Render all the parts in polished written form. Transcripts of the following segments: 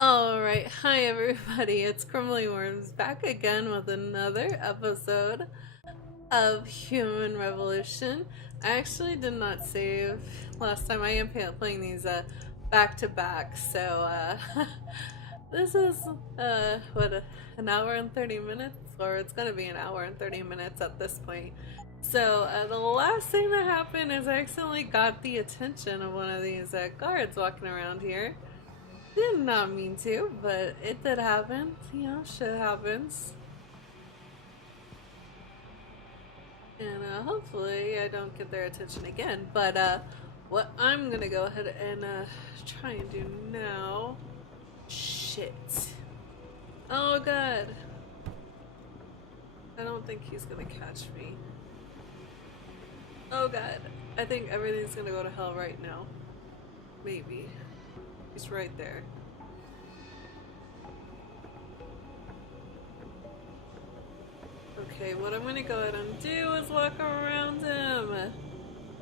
Alright, hi everybody, it's Crumbly Worms back again with another episode of Human Revolution. I actually did not save last time. I am playing these back to back, so this is an hour and 30 minutes, or it's gonna be an hour and 30 minutes at this point. So the last thing that happened is I accidentally got the attention of one of these guards walking around here. Did not mean to, but it did happen. You know, shit happens. And hopefully I don't get their attention again. But what I'm gonna go ahead and try and do now. Shit. Oh god. I don't think he's gonna catch me. Oh god. I think everything's gonna go to hell right now. Maybe. He's right there. Okay, what I'm gonna go ahead and do is walk around him.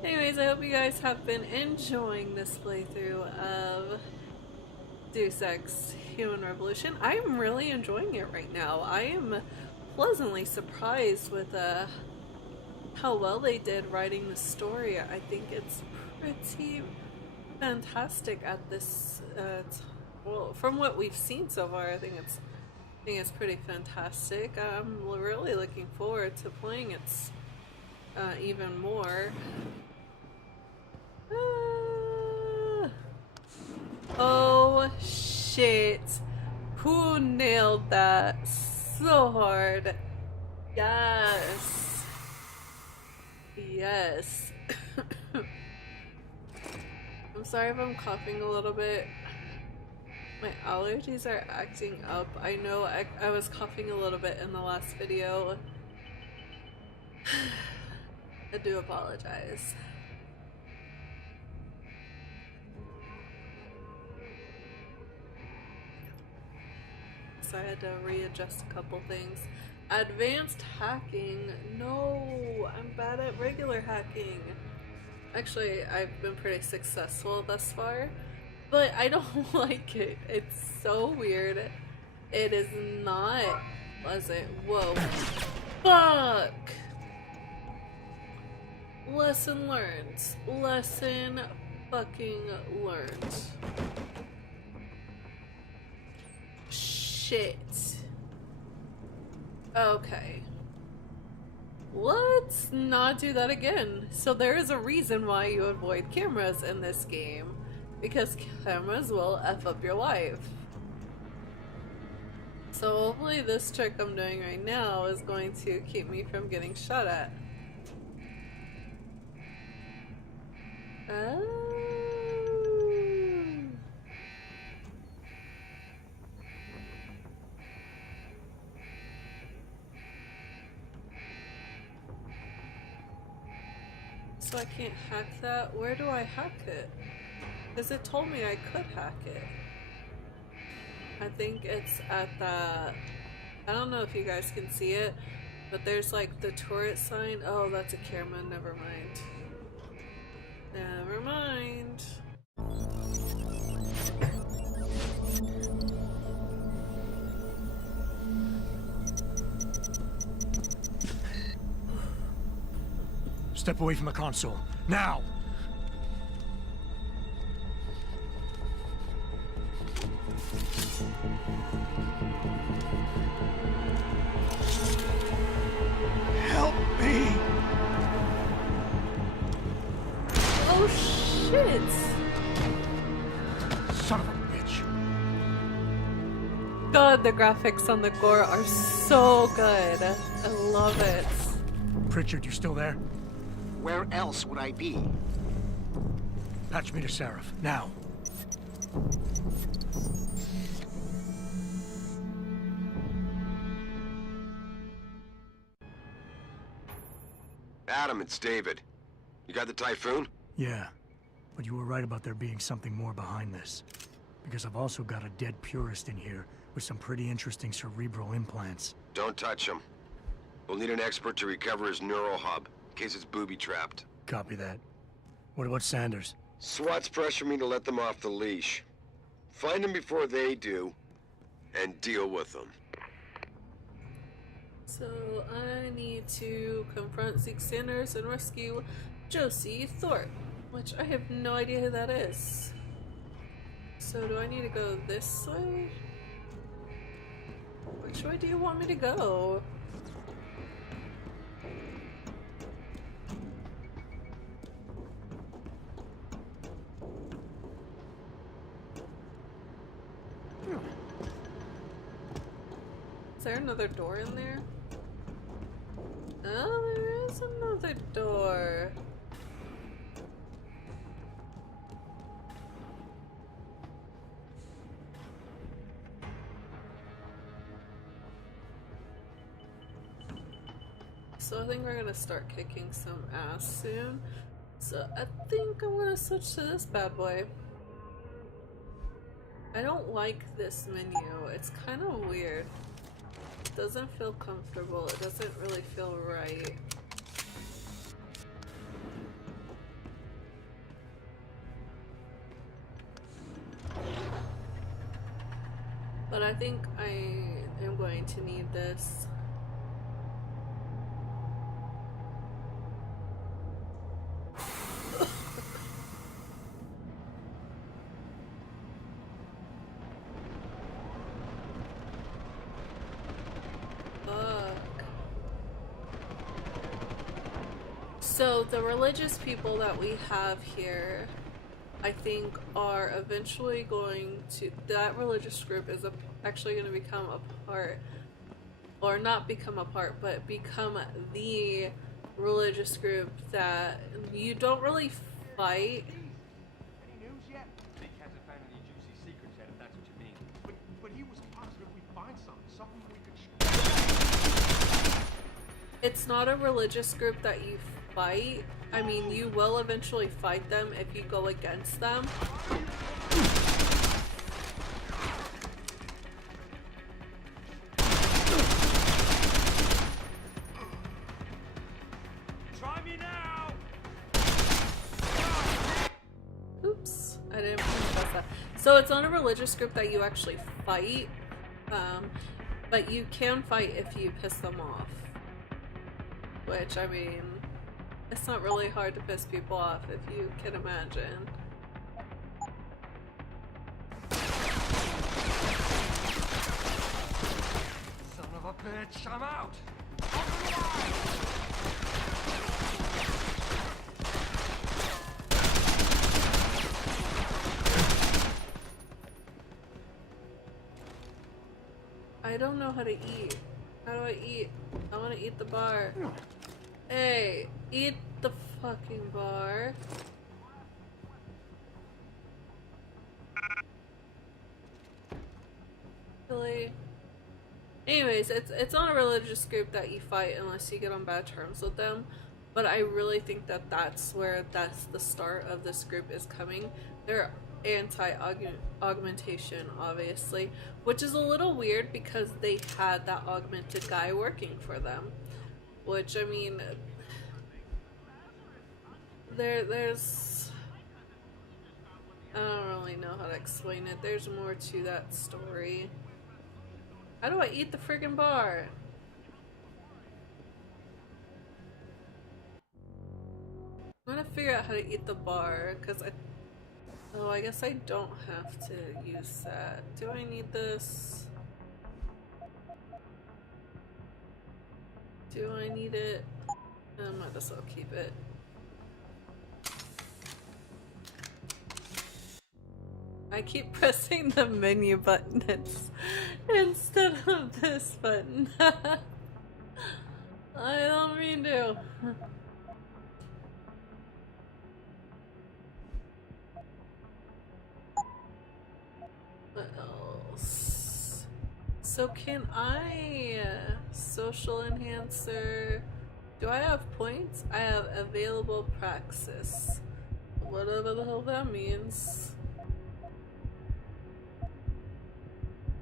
Anyways, I hope you guys have been enjoying this playthrough of Deus Ex Human Revolution. I am really enjoying it right now. I am pleasantly surprised with how well they did writing the story. I think it's pretty fantastic at this well, from what we've seen so far, I think it's pretty fantastic. I'm really looking forward to playing it even more. Oh shit, who nailed that so hard? Yes, yes. I'm sorry if I'm coughing a little bit. My allergies are acting up. I know I was coughing a little bit in the last video. I do apologize. So I had to readjust a couple things. Advanced hacking. No, I'm bad at regular hacking. Actually, I've been pretty successful thus far, but I don't like it. It's so weird. It is not pleasant. Whoa. Fuck! Lesson learned. Lesson fucking learned. Shit. Okay. Let's not do that again. So there is a reason why you avoid cameras in this game. Because cameras will F up your life. So hopefully this trick I'm doing right now is going to keep me from getting shot at. So I can't hack that? Where do I hack it? Because it told me I could hack it. I think it's at the... I don't know if you guys can see it, but there's like the turret sign. Oh, that's a camera. Never mind. Never mind. Step away from the console. Now! Help me! Oh shit! Son of a bitch! God, the graphics on the gore are so good. I love it. Pritchard, you still there? Where else would I be? Patch me to Seraph, now. Adam, it's David. You got the Typhoon? Yeah, but you were right about there being something more behind this. Because I've also got a dead purist in here with some pretty interesting cerebral implants. Don't touch him. We'll need an expert to recover his neural hub, in case it's booby-trapped. Copy that. What about Sanders? SWAT's pressured me to let them off the leash. Find them before they do, and deal with them. So I need to confront Zeke Sanders and rescue Josie Thorpe, which I have no idea who that is. So do I need to go this way? Which way do you want me to go? Is there another door in there? Oh, there is another door. So I think we're gonna start kicking some ass soon. So I think I'm gonna switch to this bad boy. I don't like this menu. It's kind of weird. It doesn't feel comfortable. It doesn't really feel right. But I think I am going to need this. So the religious people that we have here, I think, are eventually going to, that religious group is actually going to become a part, or not become a part, but become the religious group that you don't really fight. Any news yet? Zeke hasn't found any juicy secrets yet, if that's what you mean. But he was positive we'd find something we could. It's not a religious group that you fight. I mean, you will eventually fight them if you go against them. Try me now! Oops, I didn't press that. So it's not a religious group that you actually fight, but you can fight if you piss them off. Which, I mean, it's not really hard to piss people off if you can imagine. Son of a bitch, I'm out! I don't know how to eat. How do I eat? I want to eat the bar. Hey, eat the fucking bar. Really? Anyways, it's not a religious group that you fight unless you get on bad terms with them. But I really think that that's the start of this group is coming. They're anti-augmentation, obviously, which is a little weird because they had that augmented guy working for them. Which, I mean, there's, I don't really know how to explain it. There's more to that story. How do I eat the friggin' bar? I'm gonna figure out how to eat the bar, because I guess I don't have to use that. Do I need this? Do I need it? I might as well keep it. I keep pressing the menu button instead of this button. I don't mean to. What else? So can I social enhancer? Do I have points? I have available praxis. Whatever the hell that means.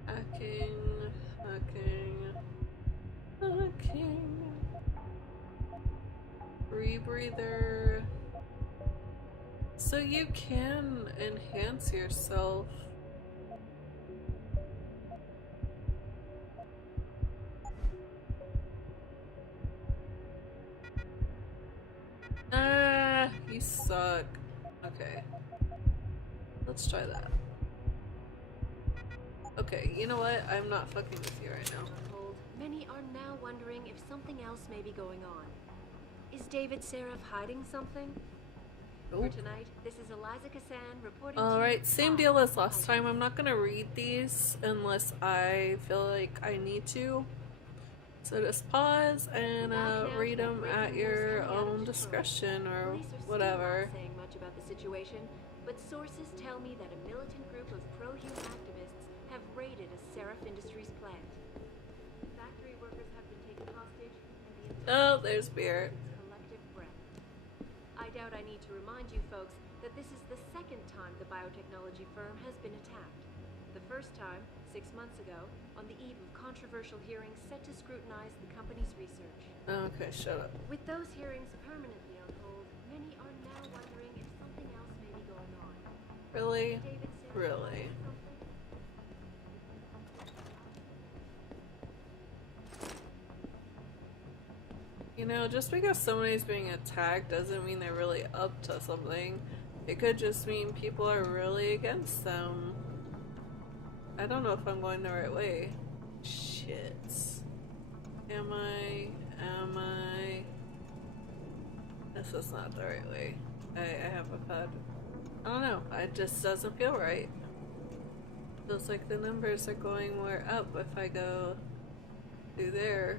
Hacking. Rebreather. So you can enhance yourself. suck. Okay. Let's try that. Okay, you know what? I'm not fucking with you right now. Hold. Many are now wondering if something else may be going on. Is David Seraph hiding something? For tonight, this is Eliza Kassan reporting. Alright, same deal as last time. I'm not gonna read these unless I feel like I need to. So just pause and read them at your own discretion or whatever. Not saying much about the situation, but sources tell me that a militant group of pro-human activists have raided a Seraph Industries plant. Factory workers have been taken hostage, and the Oh, there's beer. collective breath. I doubt I need to remind you folks that this is the second time the biotechnology firm has been attacked. The first time, 6 months ago, on the eve of controversial hearings set to scrutinize the company's research. Okay, shut up. With those hearings permanently on hold, many are now wondering if something else may be going on. Really? David Seraph Really? something? You know, just because somebody's being attacked doesn't mean they're really up to something. It could just mean people are really against them. I don't know if I'm going the right way. Shit. Am I? This is not the right way. I have a bad... I don't know. It just doesn't feel right. Feels like the numbers are going more up if I go through there.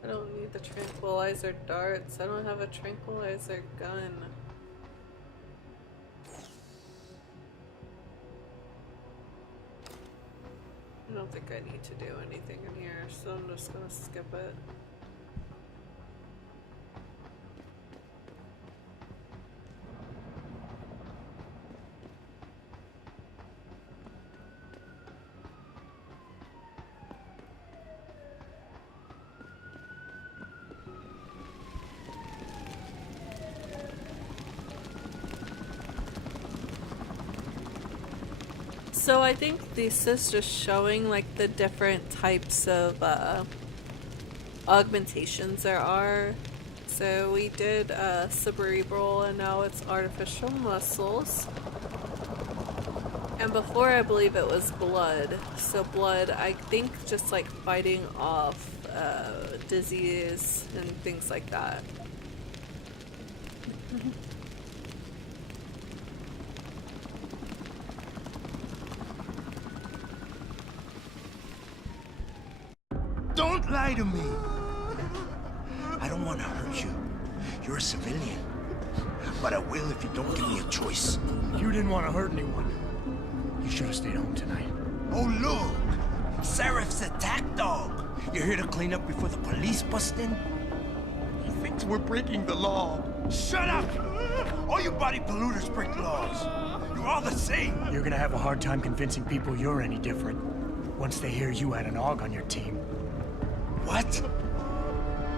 I don't need the tranquilizer darts. I don't have a tranquilizer gun. I don't think I need to do anything in here, so I'm just gonna skip it. So I think this is just showing like the different types of augmentations there are. So we did cerebral and now it's artificial muscles. And before I believe it was blood. So blood, I think just like fighting off disease and things like that. Don't lie to me. I don't want to hurt you. You're a civilian. But I will if you don't give me a choice. You didn't want to hurt anyone. You should have stayed home tonight. Oh, look! Seraph's attack dog. You're here to clean up before the police bust in? He thinks we're breaking the law. Shut up! All you body polluters break laws. You're all the same. You're gonna have a hard time convincing people you're any different once they hear you had an AUG on your team. What?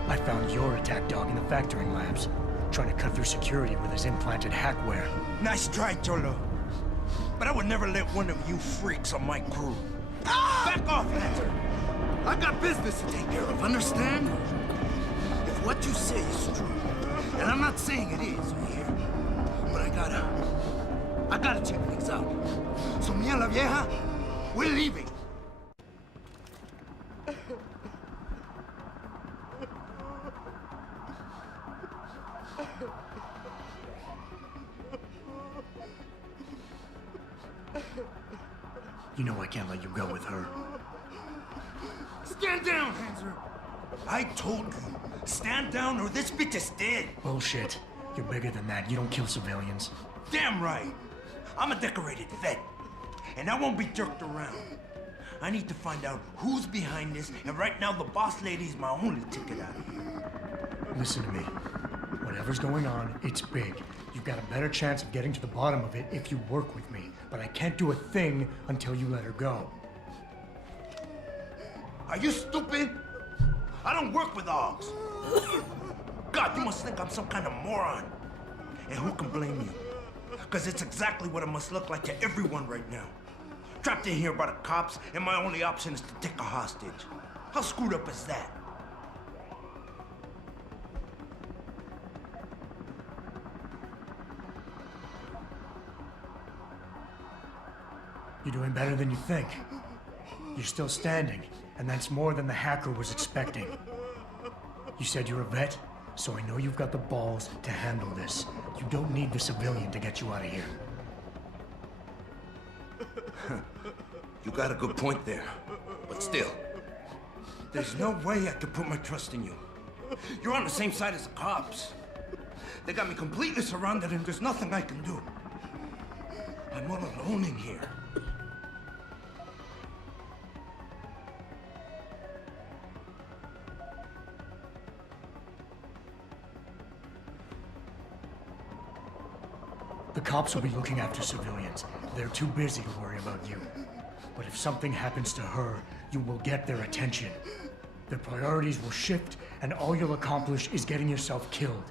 I found your attack dog in the factoring labs, trying to cut through security with his implanted hackware. Nice try, Cholo. But I would never let one of you freaks on my crew. Back off, Hunter! I got business to take care of, understand? If what you say is true, and I'm not saying it is here, but I gotta check things out. So me and la vieja, we're leaving. You know I can't let you go with her. Stand down, Hanser! I told you, stand down or this bitch is dead. Bullshit. You're bigger than that. You don't kill civilians. Damn right. I'm a decorated vet, and I won't be jerked around. I need to find out who's behind this, and right now the boss lady's my only ticket out of here. Listen to me. Whatever's going on, it's big. You've got a better chance of getting to the bottom of it if you work with me. But I can't do a thing until you let her go. Are you stupid? I don't work with dogs. God, you must think I'm some kind of moron. And who can blame you? Because it's exactly what it must look like to everyone right now. Trapped in here by the cops, and my only option is to take a hostage. How screwed up is that? You're doing better than you think. You're still standing, and that's more than the hacker was expecting. You said you're a vet, so I know you've got the balls to handle this. You don't need the civilian to get you out of here. You got a good point there. But still, there's no way I can put my trust in you. You're on the same side as the cops. They got me completely surrounded and there's nothing I can do. I'm all alone in here. The cops will be looking after civilians. They're too busy to worry about you. But if something happens to her, you will get their attention. Their priorities will shift, and all you'll accomplish is getting yourself killed.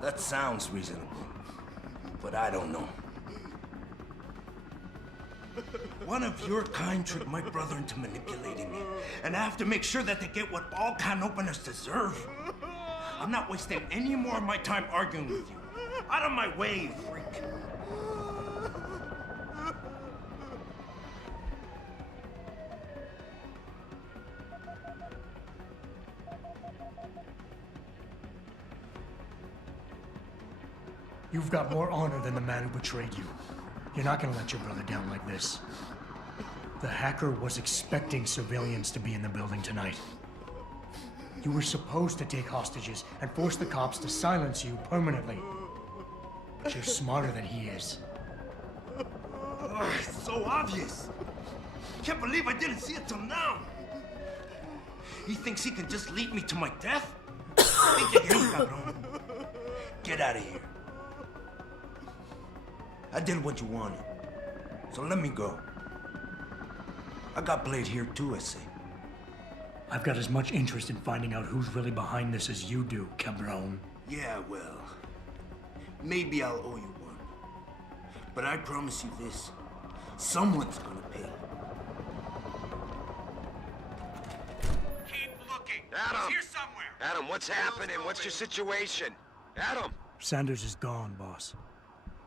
That sounds reasonable, but I don't know. One of your kind tricked my brother into manipulating me, and I have to make sure that they get what all can openers deserve. I'm not wasting any more of my time arguing with you. Out of my way, you freak. You've got more honor than the man who betrayed you. You're not gonna let your brother down like this. The hacker was expecting civilians to be in the building tonight. You were supposed to take hostages and force the cops to silence you permanently. But you're smarter than he is. Oh, it's so obvious. Can't believe I didn't see it till now. He thinks he can just lead me to my death? Think again, cabrón. Get out of here. I did what you wanted, so let me go. I got played here too, I say. I've got as much interest in finding out who's really behind this as you do, cabron. Yeah, well, maybe I'll owe you one. But I promise you this, someone's gonna pay. Keep looking. Adam! He's here somewhere. Adam, what's happening? What's your situation? Adam! Sanders is gone, boss.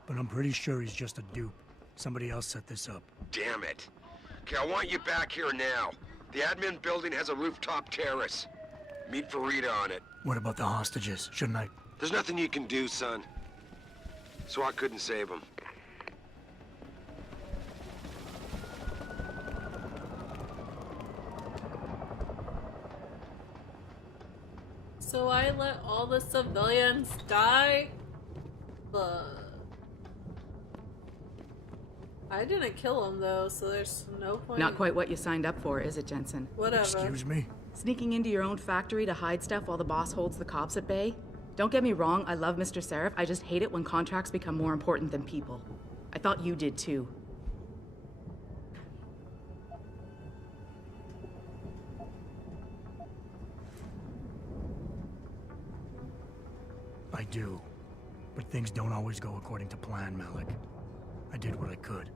But I'm pretty sure he's just a dupe. Somebody else set this up. Damn it. Okay, I want you back here now. The admin building has a rooftop terrace. Meet for Rita on it. What about the hostages? Shouldn't I? There's nothing you can do, son. SWAT couldn't save them. So I let all the civilians die? I didn't kill him though, so there's no point. Not quite what you signed up for, is it, Jensen? Whatever. Excuse me? Sneaking into your own factory to hide stuff while the boss holds the cops at bay? Don't get me wrong, I love Mr. Seraph. I just hate it when contracts become more important than people. I thought you did too. I do. But things don't always go according to plan, Malik. I did what I could.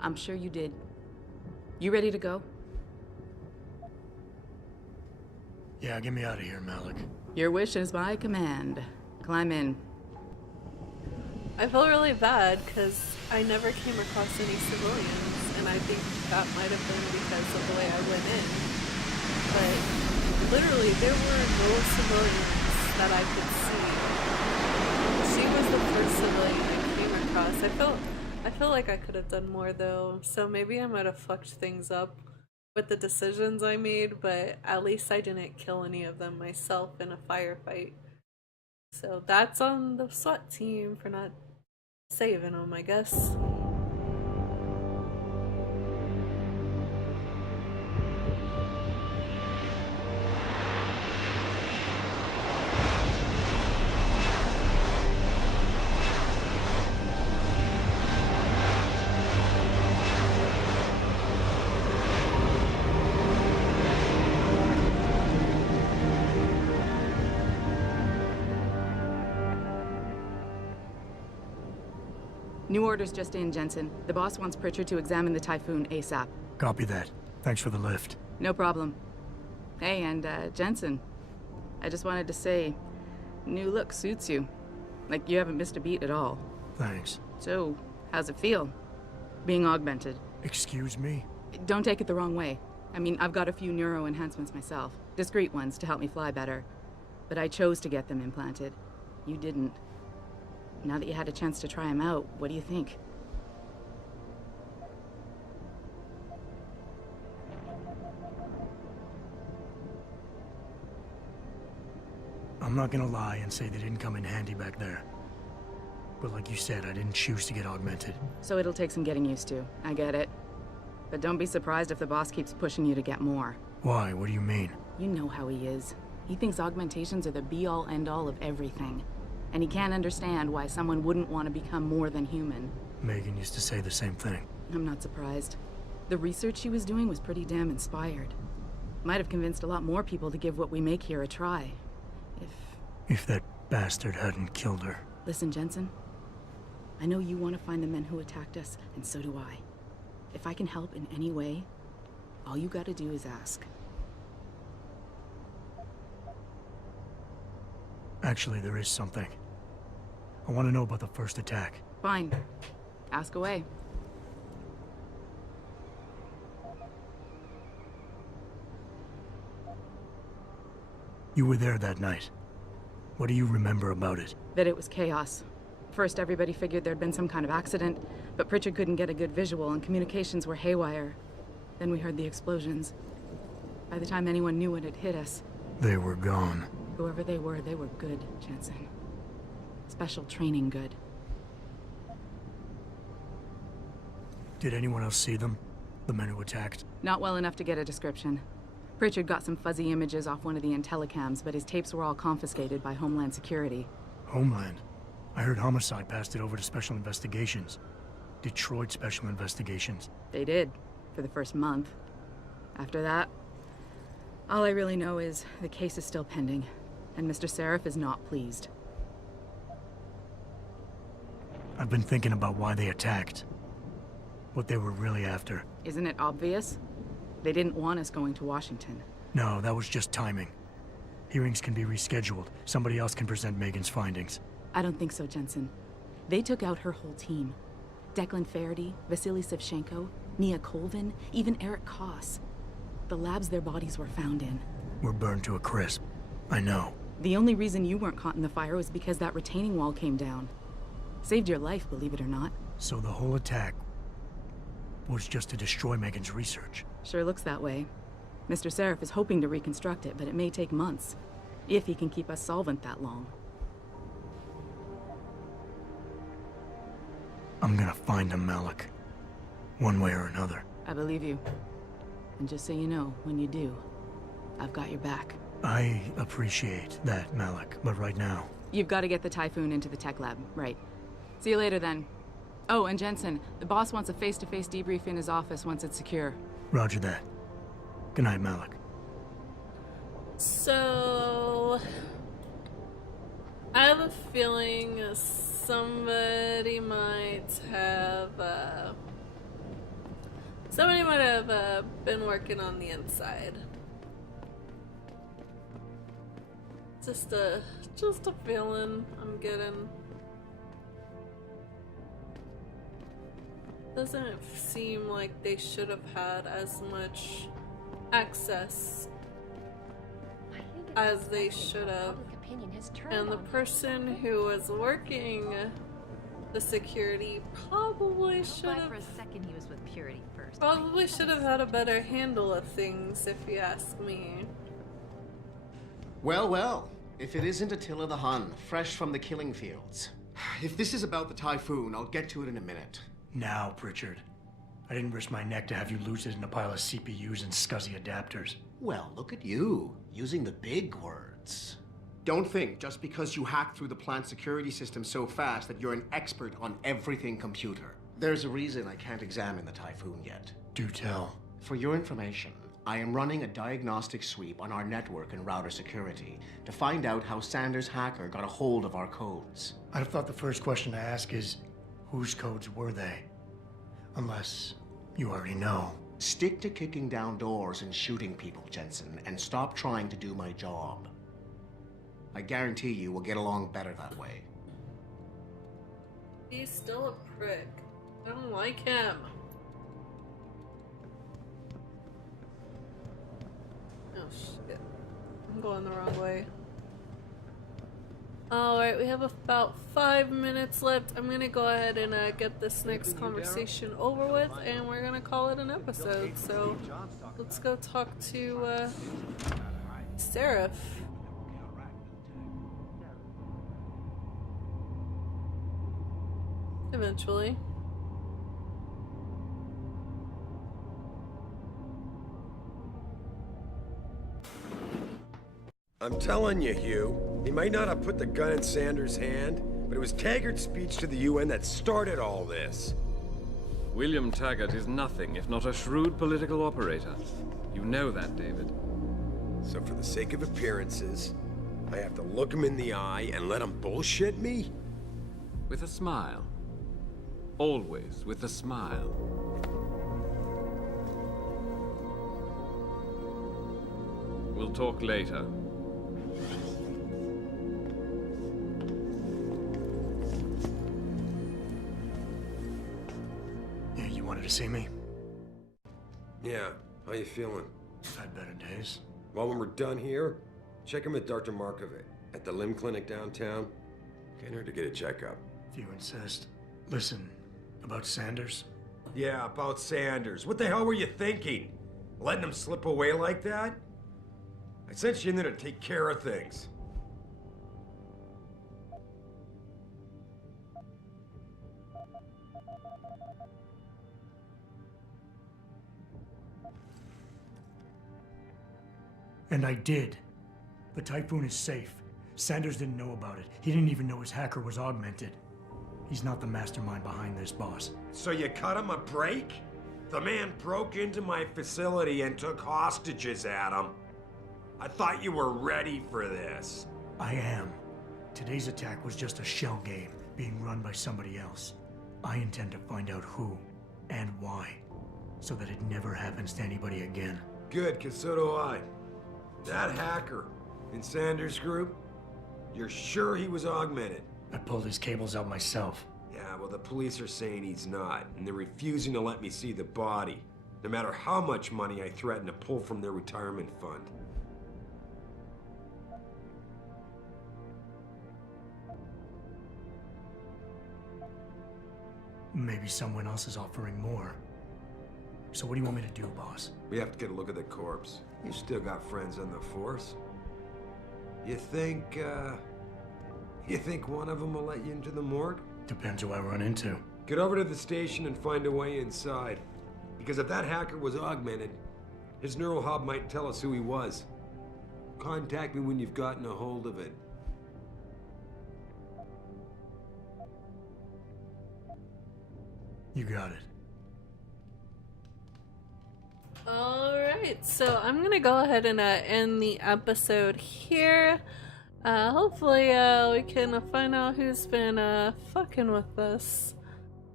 I'm sure you did. You ready to go? Yeah, get me out of here, Malik. Your wish is my command. Climb in. I feel really bad because I never came across any civilians, and I think that might have been because of the way I went in. But literally, there were no civilians that I could see. She was the first civilian I came across. I feel like I could have done more though, so maybe I might have fucked things up with the decisions I made, but at least I didn't kill any of them myself in a firefight. So that's on the SWAT team for not saving them, I guess. New orders just in, Jensen. The boss wants Pritchard to examine the Typhoon ASAP. Copy that. Thanks for the lift. No problem. Hey, and Jensen, I just wanted to say, new look suits you. Like you haven't missed a beat at all. Thanks. So, how's it feel? Being augmented? Excuse me? Don't take it the wrong way. I mean, I've got a few neuro enhancements myself. Discreet ones to help me fly better. But I chose to get them implanted. You didn't. Now that you had a chance to try them out, what do you think? I'm not gonna lie and say they didn't come in handy back there. But like you said, I didn't choose to get augmented. So it'll take some getting used to. I get it. But don't be surprised if the boss keeps pushing you to get more. Why? What do you mean? You know how he is. He thinks augmentations are the be-all, end-all of everything. And he can't understand why someone wouldn't want to become more than human. Megan used to say the same thing. I'm not surprised. The research she was doing was pretty damn inspired. Might have convinced a lot more people to give what we make here a try. If that bastard hadn't killed her. Listen, Jensen. I know you want to find the men who attacked us, and so do I. If I can help in any way, all you gotta do is ask. Actually, there is something. I want to know about the first attack. Fine. Ask away. You were there that night. What do you remember about it? That it was chaos. First, everybody figured there'd been some kind of accident, but Pritchard couldn't get a good visual and communications were haywire. Then we heard the explosions. By the time anyone knew it had hit us, They were gone. whoever they were good, Jensen. Special training good. Did anyone else see them? The men who attacked? Not well enough to get a description. Pritchard got some fuzzy images off one of the Intellicams, but his tapes were all confiscated by Homeland Security. Homeland? I heard Homicide passed it over to Special Investigations. Detroit Special Investigations. They did, for the first month. After that, all I really know is the case is still pending, and Mr. Seraph is not pleased. I've been thinking about why they attacked. What they were really after. Isn't it obvious? They didn't want us going to Washington. No, that was just timing. Hearings can be rescheduled. Somebody else can present Megan's findings. I don't think so, Jensen. They took out her whole team. Declan Faraday, Vasily Savchenko, Nia Colvin, even Eric Koss. The labs their bodies were found in. Were burned to a crisp. I know. The only reason you weren't caught in the fire was because that retaining wall came down. Saved your life, believe it or not. So the whole attack was just to destroy Megan's research. Sure looks that way. Mr. Seraph is hoping to reconstruct it, but it may take months. If he can keep us solvent that long. I'm gonna find him, Malik. One way or another. I believe you. And just so you know, when you do, I've got your back. I appreciate that, Malik, but right now... You've got to get the Typhoon into the tech lab, right. See you later then. Oh, and Jensen, the boss wants a face-to-face debrief in his office once it's secure. Roger that. Good night, Malik. So, I have a feeling somebody might have been working on the inside. Just a feeling I'm getting. Doesn't seem like they should have had as much access as they should have. And the person who was working the security probably should have. For a second, he was with Purity first. Probably should have had a better handle of things, if you ask me. Well, well. If it isn't Attila the Hun, fresh from the killing fields. If this is about the Typhoon, I'll get to it in a minute. Now, Pritchard. I didn't risk my neck to have you lose it in a pile of CPUs and scuzzy adapters. Well, look at you, using the big words. Don't think just because you hacked through the plant security system so fast that you're an expert on everything computer. There's a reason I can't examine the Typhoon yet. Do tell. For your information, I am running a diagnostic sweep on our network and router security to find out how Sanders' hacker got a hold of our codes. I'd have thought the first question to ask is, Whose codes were they? Unless you already know. Stick to kicking down doors and shooting people, Jensen, and stop trying to do my job. I guarantee you we'll get along better that way. He's still a prick. I don't like him. Oh shit. I'm going the wrong way. Alright, we have about 5 minutes left. I'm gonna go ahead and get this next conversation over with, and we're gonna call it an episode. So, let's go talk to, Seraph. Eventually. I'm telling you, Hugh, he might not have put the gun in Sanders' hand, but it was Taggart's speech to the UN that started all this. William Taggart is nothing if not a shrewd political operator. You know that, David. So for the sake of appearances, I have to look him in the eye and let him bullshit me? With a smile. Always with a smile. We'll talk later. Yeah, you wanted to see me? Yeah, how you feeling? I've had better days. Well, when we're done here, check him with Dr. Markovic at the limb clinic downtown. Get her to get a checkup. If you insist. Listen, about Sanders? Yeah, about Sanders. What the hell were you thinking? Letting him slip away like that? I sent you in there to take care of things. And I did. The Typhoon is safe. Sanders didn't know about it. He didn't even know his hacker was augmented. He's not the mastermind behind this, boss. So you cut him a break? The man broke into my facility and took hostages at him. I thought you were ready for this. I am. Today's attack was just a shell game being run by somebody else. I intend to find out who and why, so that it never happens to anybody again. Good, 'cause so do I. That hacker in Sanders' group, you're sure he was augmented? I pulled his cables out myself. Yeah, well, the police are saying he's not, and they're refusing to let me see the body, no matter how much money I threaten to pull from their retirement fund. Maybe someone else is offering more. So what do you want me to do, boss? We have to get a look at the corpse. You still got friends on the force. You think one of them will let you into the morgue? Depends who I run into. Get over to the station and find a way inside. Because if that hacker was augmented, his neural hub might tell us who he was. Contact me when you've gotten a hold of it. You got it. Alright, so I'm gonna go ahead and end the episode here. Hopefully we can find out who's been fucking with us.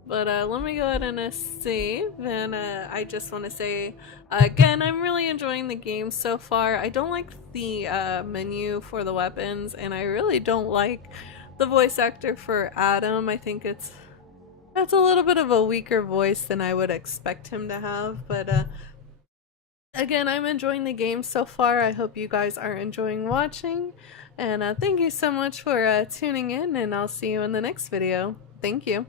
But let me go ahead and save, and I just want to say again, I'm really enjoying the game so far. I don't like the menu for the weapons, and I really don't like the voice actor for Adam. I think that's a little bit of a weaker voice than I would expect him to have, but again, I'm enjoying the game so far. I hope you guys are enjoying watching, and thank you so much for tuning in, and I'll see you in the next video. Thank you.